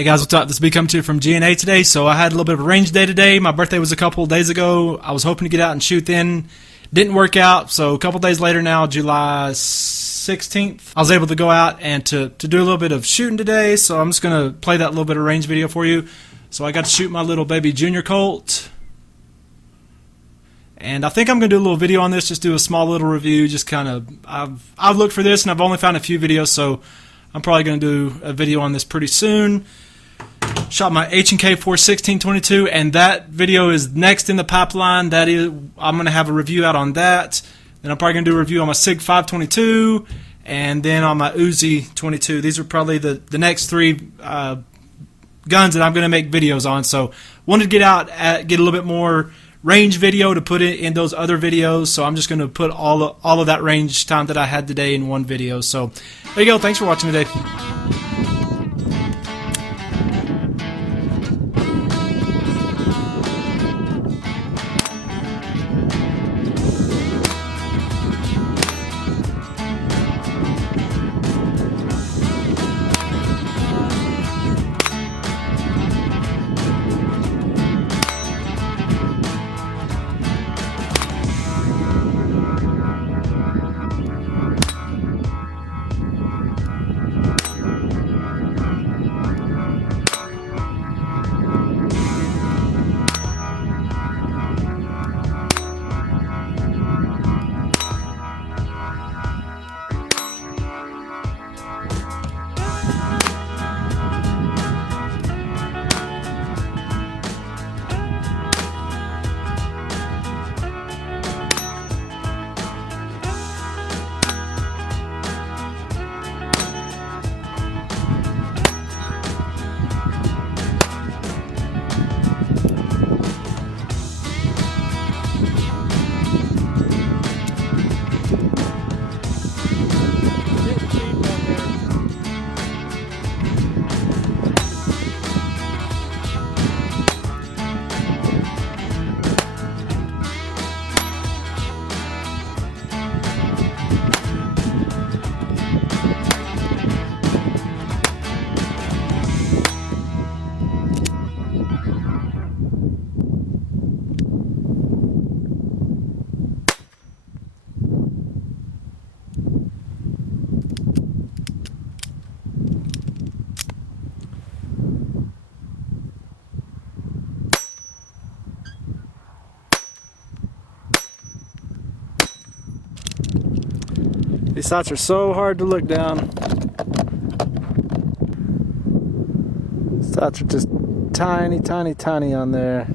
Hey guys, what's up? This is B coming to you from GNA today. So I had a little bit of a range day today. My birthday was a couple of days ago. I was hoping to get out and shoot then. Didn't work out. So a couple of days later now, July 16th, I was able to go out and to do a little bit of shooting today. So I'm just going to play that little bit of range video for you. So I got to shoot my little baby Junior Colt. And I think I'm going to do a little video on this, just do a small little review. Just kind of, I've looked for this and I've only found a few videos, so I'm probably going to do a video on this pretty soon. Shot my H&K 416-22, and that video is next in the pipeline. That is, I'm going to have a review out on that. Then I'm probably going to do a review on my SIG 522, and then on my Uzi 22. These are probably the next three guns that I'm going to make videos on. So wanted to get out, get a little bit more range video to put it in those other videos. So I'm just going to put all of that range time that I had today in one video. So there you go. Thanks for watching today. These sights are so hard to look down. Sights are just tiny, tiny, tiny on there.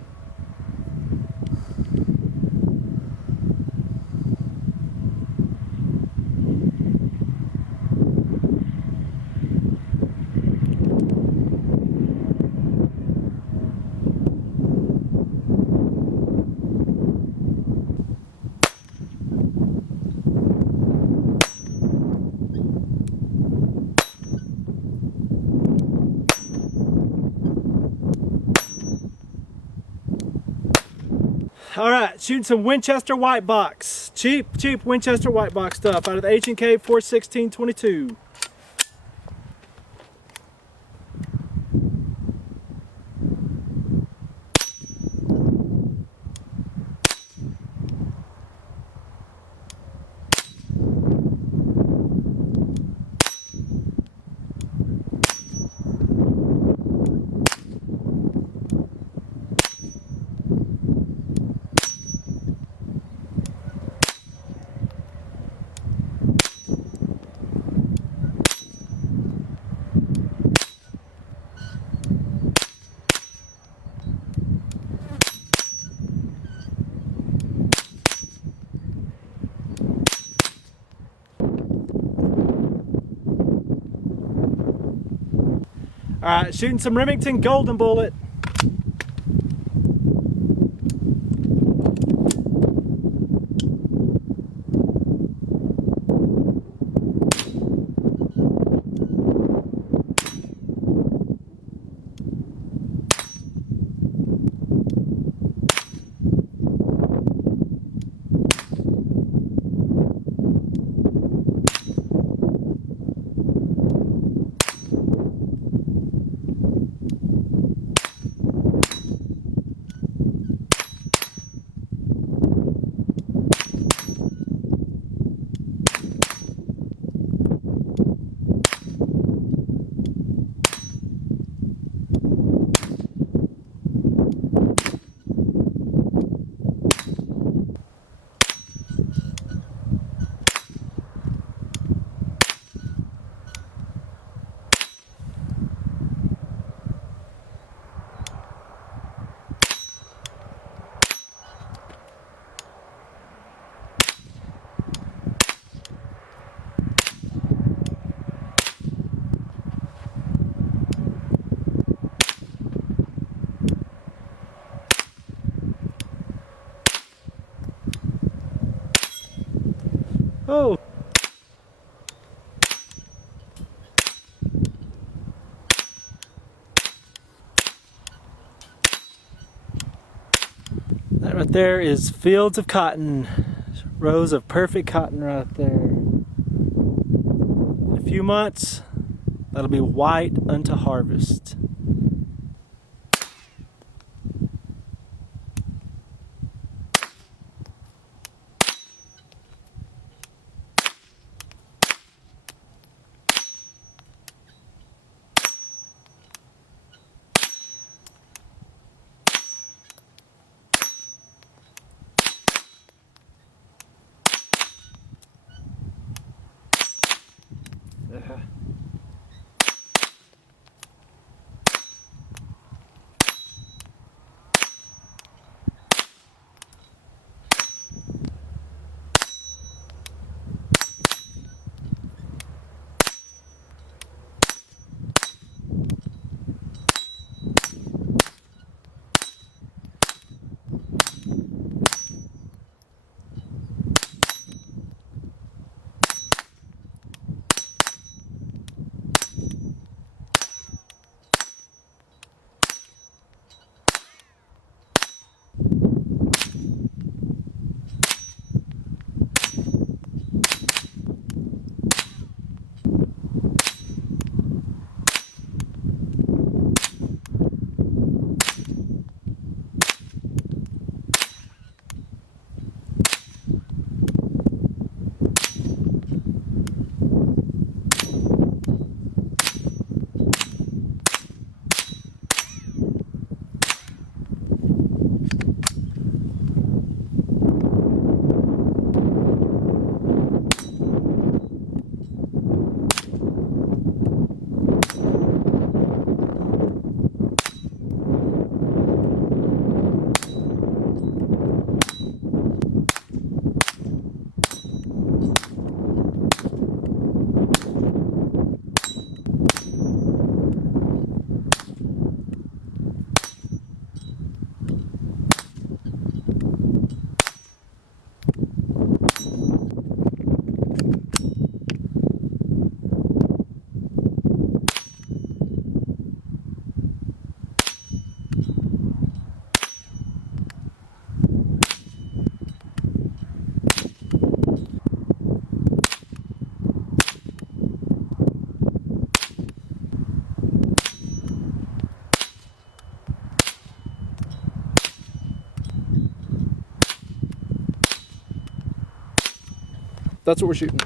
Alright, shooting some Winchester white box. Cheap Winchester white box stuff out of the H&K 416-22. Alright, shooting some Remington Golden Bullet. That right there is fields of cotton. Rows of perfect cotton right there. In a few months, that'll be white unto harvest. That's what we're shooting.